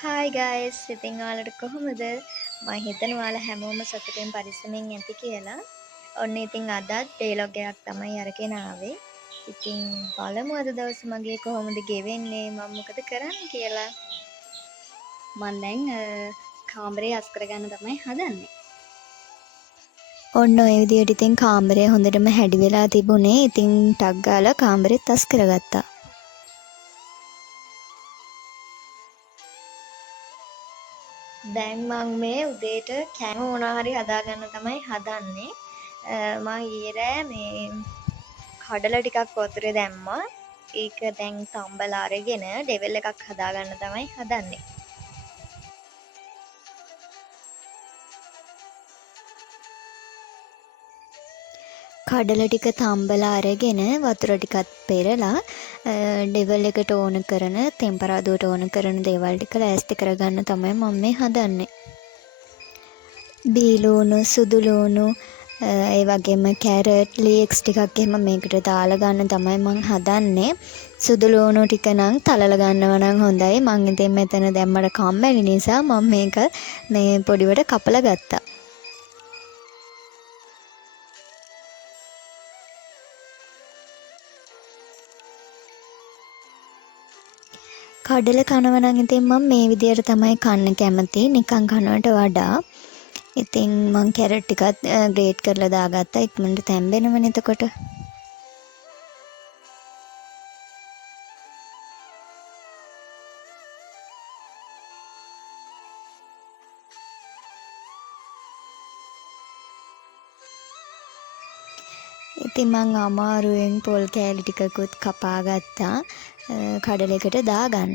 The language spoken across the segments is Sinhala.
හායි ගයිස් ඉතින් ඔයාලට කොහොමද මම හිතන ඔයාලා හැමෝම සතුටින් පරිස්සමෙන් ඇති කියලා. ඔන්න ඉතින් අදත් ඩේලොග් එකක් තමයි අරගෙන ආවේ. ඉතින් බලමු අද දවස් මගේ කොහොමද ගෙවෙන්නේ මම මොකද කරන්න කියලා. මම දැන් කාමරේ අස් කරගන්න තමයි හදන්නේ. ඔන්න ඔය විදිහට ඉතින් කාමරය හොඳටම හැඩි වෙලා තිබුණේ. ඉතින් ටක් ගාලා කාමරෙත් අස් කරගත්තා. දැන් මං මේ උදේට කෑම මොනවා හරි හදාගන්න තමයි හදන්නේ. මං ඊයේ රෑ මේ කඩලා ටිකක් වතුරේ දැම්මා. ඒක දැන් තම්බලා අරගෙන ඩෙවල් එකක් හදාගන්න තමයි හදන්නේ. කඩල ටික තම්බලා අරගෙන වතුර ටිකත් පෙරලා ඩෙවල් එකට ඕන කරන තෙම්පරාදුවට ඕන කරන දේවල් ටික ලෑස්ති කරගන්න තමයි මම මේ හදන්නේ. බීලූණු සුදු ලූණු ඒ වගේම කැරට් ලීක්ස් ටිකක් එහෙම මේකට දාලා ගන්න තමයි මං හදන්නේ. සුදු ලූණු ටික නම් තලලා ගන්නව නම් හොඳයි. මං ඉතින් මෙතන දැම්මට කම්මැලි නිසා මම මේක මේ පොඩිවට කපලා ගත්තා. කඩල කනවා නම් ඉතින් මම මේ විදියට තමයි කන්න කැමති නිකන් කනවට වඩා. ඉතින් මං කැරට් ටිකත් ග්‍රේට් කරලා දාගත්තා. ඉක්මනට තැම්බෙනවනේ එතකොට. ඉතින් මං අමාරුවෙන් පොල් කෑලි ටිකකුත් කපා ගත්තා කඩලෙකට දාගන්න.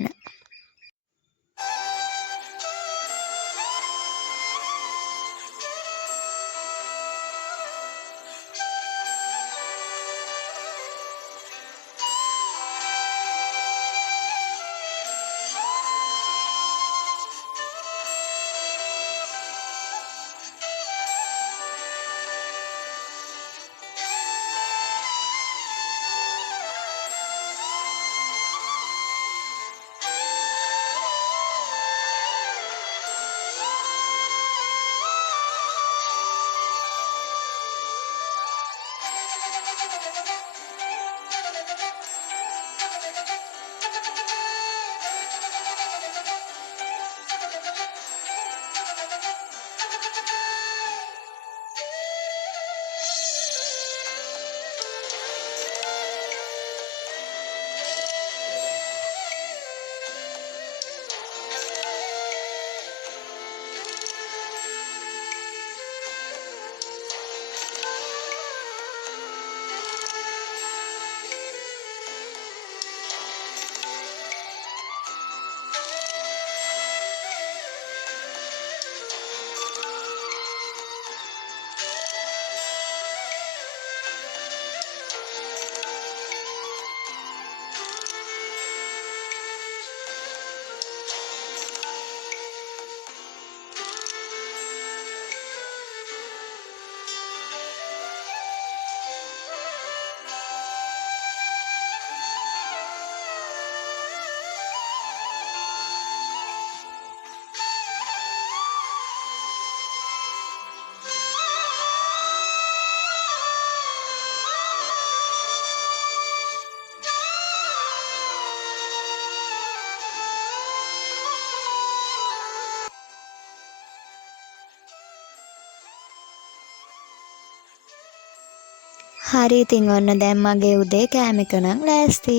හරි ඉතින් ඔන්න දැන් මගේ උදේ කෑම එක නම් ලෑස්ති.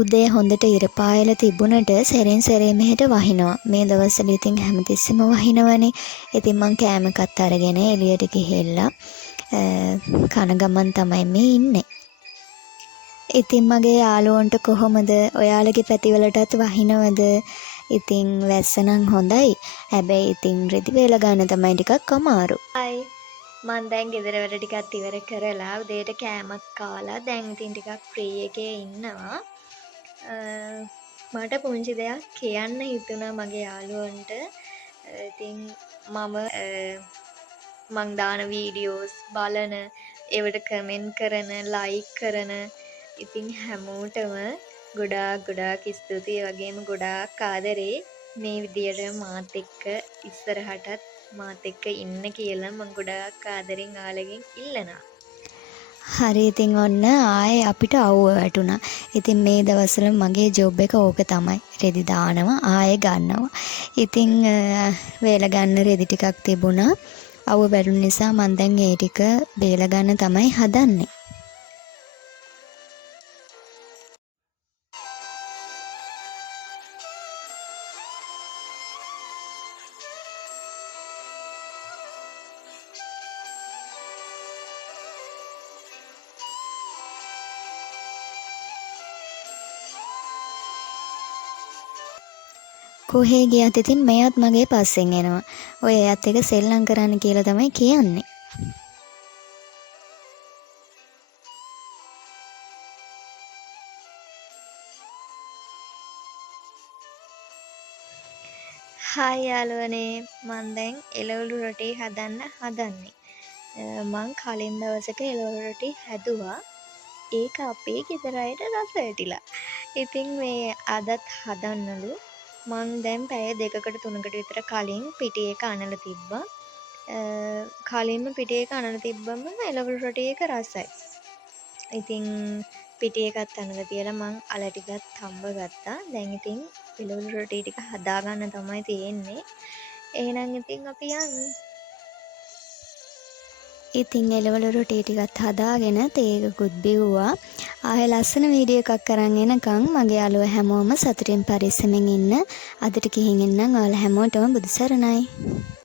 උදේ හොඳට ඉර පායලා තිබුණට සෙරෙන් සෙරේ මෙහෙට වහිනවා. මේ දවස්වල ඉතින් හැමතිස්සෙම වහිනවනේ. ඉතින් මං කෑම එකත් අරගෙන එළියට ගිහිල්ලා කන ගමන් තමයි මේ ඉන්නේ. ඉතින් මගේ යාළුවන්ට කොහොමද? ඔයාලගේ පැතිවලටත් වහිනවද? ඉතින් වැස්ස නම් හොඳයි. හැබැයි ඉතින් රෙදි වේල ගන්න තමයි ටිකක් අමාරු. හයි මං දැන් ගෙදර වැඩ ටිකක් ඉවර කරලා උදේට කෑමක් කාලා දැන් ඉතින් ටිකක් ෆ්‍රී එකේ ඉන්නවා. මට පුංචි දෙයක් කියන්න හිතුණා මගේ යාළුවන්ට. ඉතින් මං දාන වීඩියෝස් බලන ඒවට කමෙන්ට් කරන ලයික් කරන ඉතින් හැමෝටම ගොඩාක් ස්තුතියි. ඒ වගේම ගොඩාක් ආදරේ මේ විදියට මාත් එක්ක ඉස්සරහටත් මාත් එක්ක ඉන්න කියලා මම ගොඩාක් ආදරෙන් ආලගෙන් ඉල්ලනවා. හරි ඉතින් ඔන්න ආයේ අපිට අවුව වැටුණා. ඉතින් මේ දවස්වල මගේ ජොබ් එක ඕක තමයි. රෙදි දානවා ආයේ ගන්නවා. ඉතින් වේල ගන්න රෙදි ටිකක් තිබුණා. අවුව වැටුණ නිසා මම දැන් ඒ ටික බේල ගන්න තමයි හදන්නේ. කොහේ ගියත් ඉතින් මෙයත් මගේ පස්සෙන් එනවා. ඔය එයත් එක සෙල්ලම් කරන්න කියලා තමයි කියන්නේ. හායි යාළුවනේ මම දැන් එළවලු රොටි හදන්න හදන්නේ. මං කලින් දවසක එළවලු රොටි හැදුවා. ඒක අපේ ගෙදර අයට රස වැටිලා. ඉතින් මේ අදත් හදන්නලු. මං දැන් පැය 2කට 3කට විතර කලින් පිටි එක අනලා තිබ්බා. කලින්ම පිටි එක අනලා තිබ්බම එළවලු රොටි එක රසයි. ඉතින් පිටි එකත් අනලා තියලා මං අල ටිකත් තම්බ ගත්තා. දැන් ඉතින් එළවලු රොටි ටික හදාගන්න තමයි තියෙන්නේ. එහෙනම් ඉතින් අපි යමු. ඉතින් එළවලු රොටි ටිකත් හදාගෙන තේකකුත් බිව්වා. ආයෙ ලස්සන වීඩියෝ එකක් කරන් එනකන් මගේ යාළුවෝ හැමෝම සතුටින් පරිස්සමෙන් ඉන්න. අදට ගිහින් එන්නම්. ඔයාලා හැමෝටම බුදු සරණයි.